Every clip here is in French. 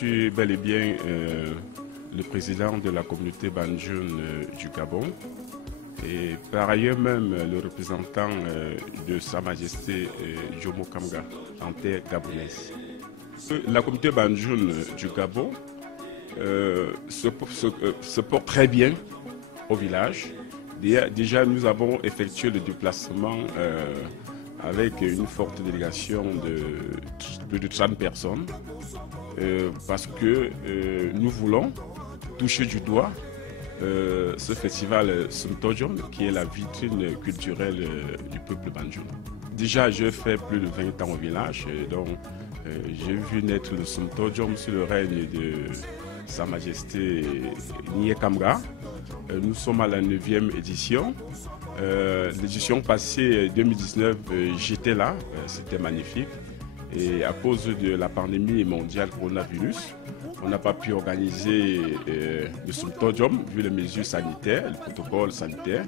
suis bel et bien le président de la communauté Banjoun du Gabon et par ailleurs même le représentant de Sa Majesté Jomo Kamga en terre gabonaise. La communauté Banjoun du Gabon se porte très bien au village. Déjà, nous avons effectué le déplacement avec une forte délégation de plus de 30 personnes parce que nous voulons toucher du doigt ce festival Sumtojom qui est la vitrine culturelle du peuple Banjoun. Déjà, j'ai fait plus de 20 ans au village, donc j'ai vu naître le Sumtojom sous le règne de Sa Majesté Nye Kamga. Nous sommes à la 9e édition. L'édition passée 2019, j'étais là, c'était magnifique. Et à cause de la pandémie mondiale coronavirus, on n'a pas pu organiser le Sumtojom vu les mesures sanitaires, le protocole sanitaire.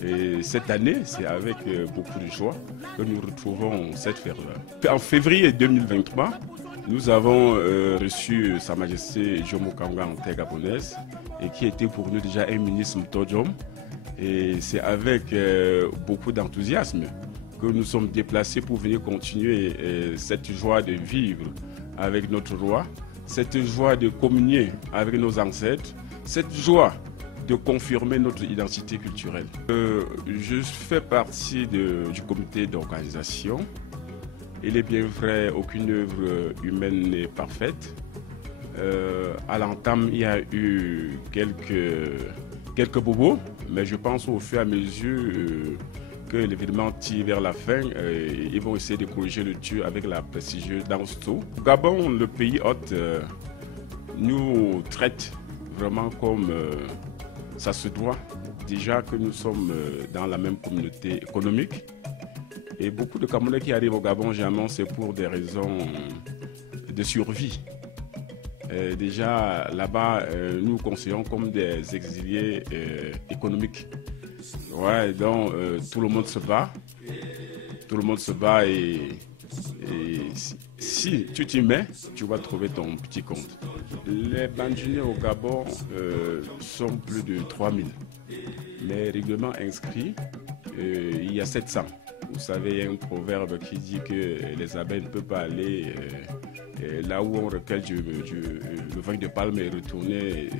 Et cette année, c'est avec beaucoup de joie que nous retrouvons cette ferveur. En février 2023, nous avons reçu Sa Majesté Jomo Kamga en terre gabonaise et qui était pour nous déjà un ministre Sumtojom. Et c'est avec beaucoup d'enthousiasme que nous sommes déplacés pour venir continuer cette joie de vivre avec notre roi, cette joie de communier avec nos ancêtres, cette joie de confirmer notre identité culturelle. Je fais partie du comité d'organisation. Il est bien vrai, aucune œuvre humaine n'est parfaite. À l'entame, il y a eu quelques bobos, mais je pense au fur et à mesure que l'événement tire vers la fin, ils vont essayer de corriger le tir avec la prestigieuse danse Tso. Gabon, le pays hôte, nous traite vraiment comme ça se doit. Déjà que nous sommes dans la même communauté économique. Et beaucoup de Camerounais qui arrivent au Gabon, généralement, c'est pour des raisons de survie. Déjà, là-bas, nous conseillons comme des exilés économiques. Ouais, donc tout le monde se bat. Tout le monde se bat et si tu t'y mets, tu vas trouver ton petit compte. Les Banjounais au Gabon sont plus de 3000. Mais règlement inscrit, il y a 700. Vous savez, il y a un proverbe qui dit que les abeilles ne peuvent pas aller là où on recueille le vin de palme et retourner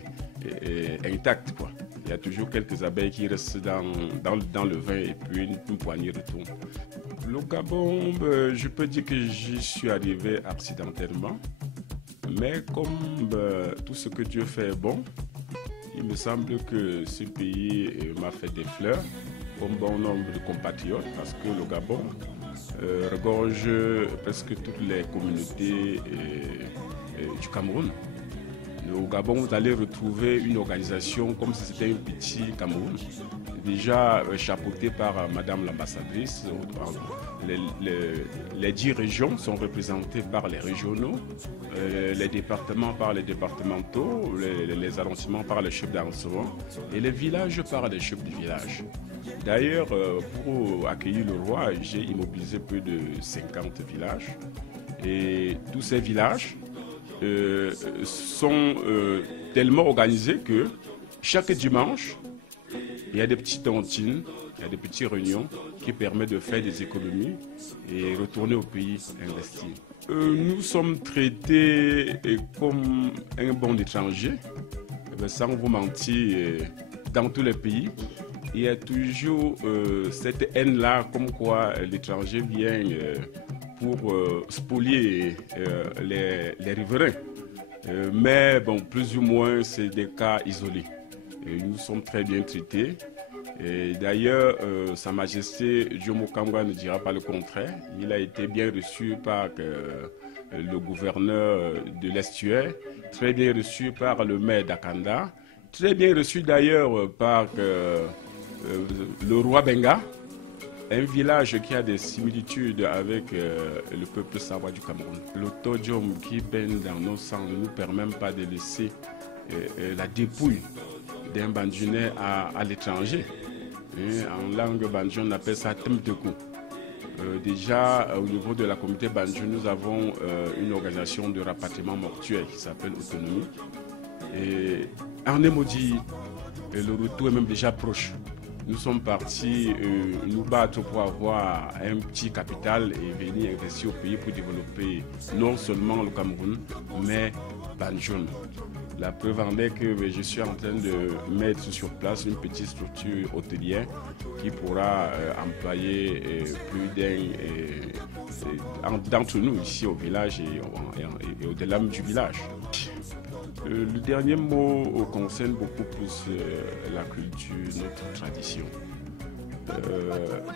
intact, quoi. Il y a toujours quelques abeilles qui restent dans le vin et puis une poignée retourne. Le Gabon, je peux dire que j'y suis arrivé accidentellement. Mais comme tout ce que Dieu fait est bon, il me semble que ce pays m'a fait des fleurs comme bon nombre de compatriotes parce que le Gabon regorge presque toutes les communautés du Cameroun. Au Gabon, vous allez retrouver une organisation comme si c'était un petit Cameroun, déjà chapeautée par Madame l'ambassadrice. Les 10 régions sont représentées par les régionaux, les départements par les départementaux, les arrondissements par les chefs d'arrondissement et les villages par les chefs de village. D'ailleurs, pour accueillir le roi, j'ai immobilisé plus de 50 villages et tous ces villages sont tellement organisés que chaque dimanche, il y a des petites tontines, il y a des petites réunions qui permettent de faire des économies et retourner au pays investi. Nous sommes traités comme un bon étranger, sans vous mentir, dans tous les pays. Il y a toujours cette haine-là, comme quoi l'étranger vient pour spolier les riverains. Mais bon, plus ou moins, c'est des cas isolés. Et nous sommes très bien traités. D'ailleurs, Sa Majesté Jomo Kamga ne dira pas le contraire. Il a été bien reçu par le gouverneur de l'estuaire, très bien reçu par le maire d'Akanda, très bien reçu d'ailleurs par le roi Benga, un village qui a des similitudes avec le peuple Sawa du Cameroun. Le Tojom qui baigne dans nos sangs ne nous permet pas de laisser la dépouille d'un Banjounais à l'étranger. En langue Banjoun, on appelle ça Temtekou. Déjà, au niveau de la communauté Banjul, nous avons une organisation de rapatriement mortuaire qui s'appelle Autonomie. Et en Emoji, le retour est même déjà proche. Nous sommes partis nous battre pour avoir un petit capital et venir investir au pays pour développer non seulement le Cameroun, mais Banjul. La preuve en est que je suis en train de mettre sur place une petite structure hôtelière qui pourra employer plus d'un d'entre nous ici au village et au-delà du village. Le dernier mot concerne beaucoup plus la culture, notre tradition.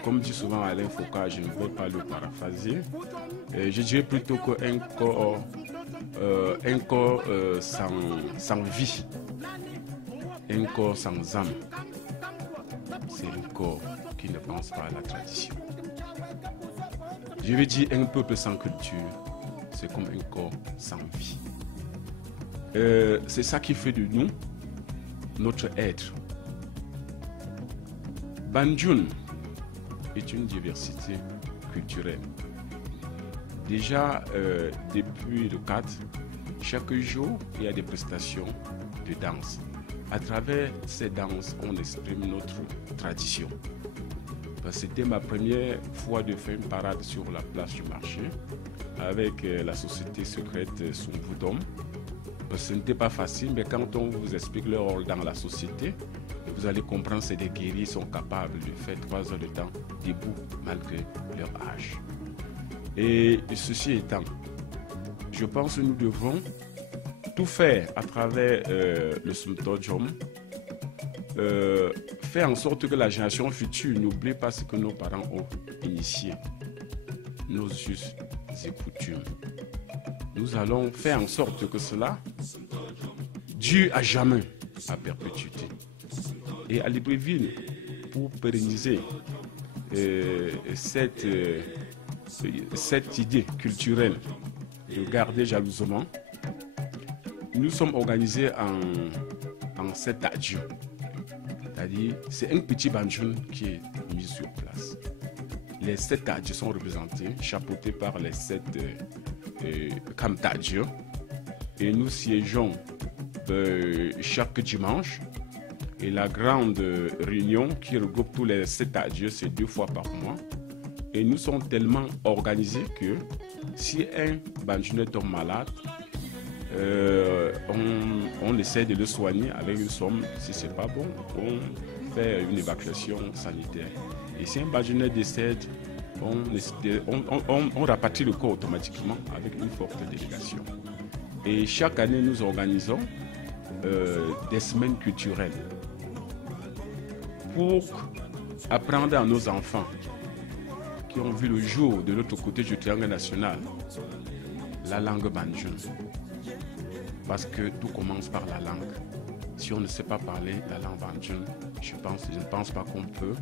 Comme dit souvent Alain Foucault, je ne vais pas le paraphraser. Je dirais plutôt qu'un corps sans vie, un corps sans âme, c'est un corps qui ne pense pas à la tradition. Je veux dire, un peuple sans culture, c'est comme un corps sans vie. C'est ça qui fait de nous notre être. Banjul est une diversité culturelle. Déjà, depuis le 4, chaque jour, il y a des prestations de danse. À travers ces danses, on exprime notre tradition. C'était ma première fois de faire une parade sur la place du marché avec la société secrète Sumvudom. Ce n'était pas facile, mais quand on vous explique leur rôle dans la société, vous allez comprendre que c'est des guerriers qui sont capables de faire 3 heures de temps debout malgré leur âge. Et ceci étant, je pense que nous devons tout faire à travers le Sumtojom, faire en sorte que la génération future n'oublie pas ce que nos parents ont initié, nos us et coutumes. Nous allons faire en sorte que cela dure à jamais, à perpétuité. Et à Libreville, pour pérenniser cette idée culturelle de garder jalousement, nous sommes organisés en 7 adieux. C'est-à-dire, c'est un petit banjul qui est mis sur place. Les 7 adieux sont représentés, chapeautés par les 7 Kamtadjio, et nous siégeons chaque dimanche, et la grande réunion qui regroupe tous les 7 adieux, c'est 2 fois par mois, et nous sommes tellement organisés que si un banjulais tombe malade, on essaie de le soigner avec une somme. Si c'est pas bon, on fait une évacuation sanitaire, et si un banjulais décède, on rapatrie le corps automatiquement avec une forte délégation. Et chaque année, nous organisons des semaines culturelles pour apprendre à nos enfants qui ont vu le jour de l'autre côté du triangle national la langue banjul. Parce que tout commence par la langue. Si on ne sait pas parler la langue banjul, je ne pense pas qu'on peut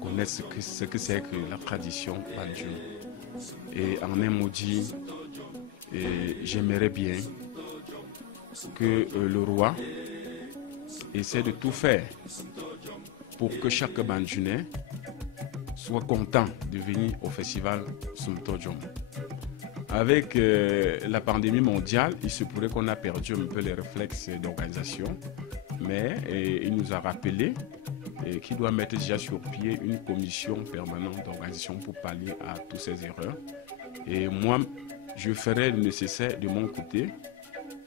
connaître ce que c'est que la tradition banjul. Et en un mot dit, j'aimerais bien que le roi essaie de tout faire pour que chaque banjulais soit content de venir au festival Sumtojom. Avec la pandémie mondiale, il se pourrait qu'on a perdu un peu les réflexes d'organisation, mais il nous a rappelé qu'il doit mettre déjà sur pied une commission permanente d'organisation pour pallier à toutes ces erreurs. Et moi, je ferai le nécessaire de mon côté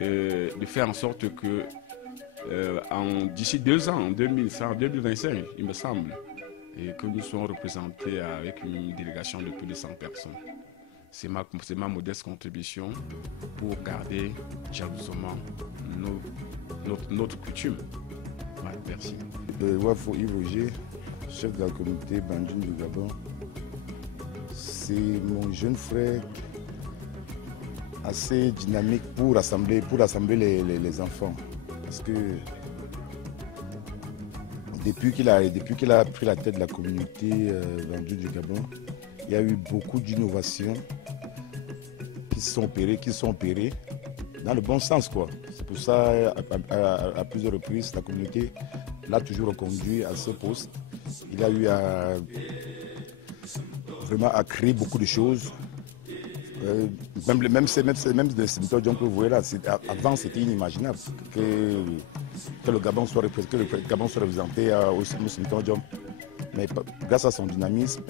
de faire en sorte que d'ici 2 ans, en 2025, il me semble, et que nous soyons représentés avec une délégation de plus de 100 personnes. C'est ma modeste contribution pour garder jalousement notre coutume. Ouais, merci. Wafo Yves Roger, chef de la communauté Banjul du Gabon. C'est mon jeune frère assez dynamique pour rassembler les enfants. Parce que depuis qu'il a pris la tête de la communauté Banjul du Gabon, il y a eu beaucoup d'innovations qui sont opérées dans le bon sens, quoi. C'est pour ça, à plusieurs reprises, la communauté l'a toujours reconduit à ce poste. Il a eu à vraiment a créé beaucoup de choses. Même des symptômes que vous voyez là, avant c'était inimaginable que le Gabon soit représenté au symptôme. Mais grâce à son dynamisme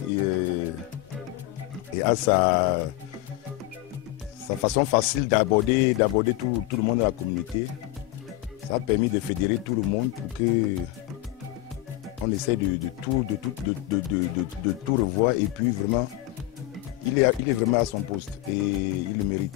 et à sa façon facile d'aborder tout le monde de la communauté, ça a permis de fédérer tout le monde pour que on essaie de tout revoir et puis vraiment il est vraiment à son poste et il le mérite.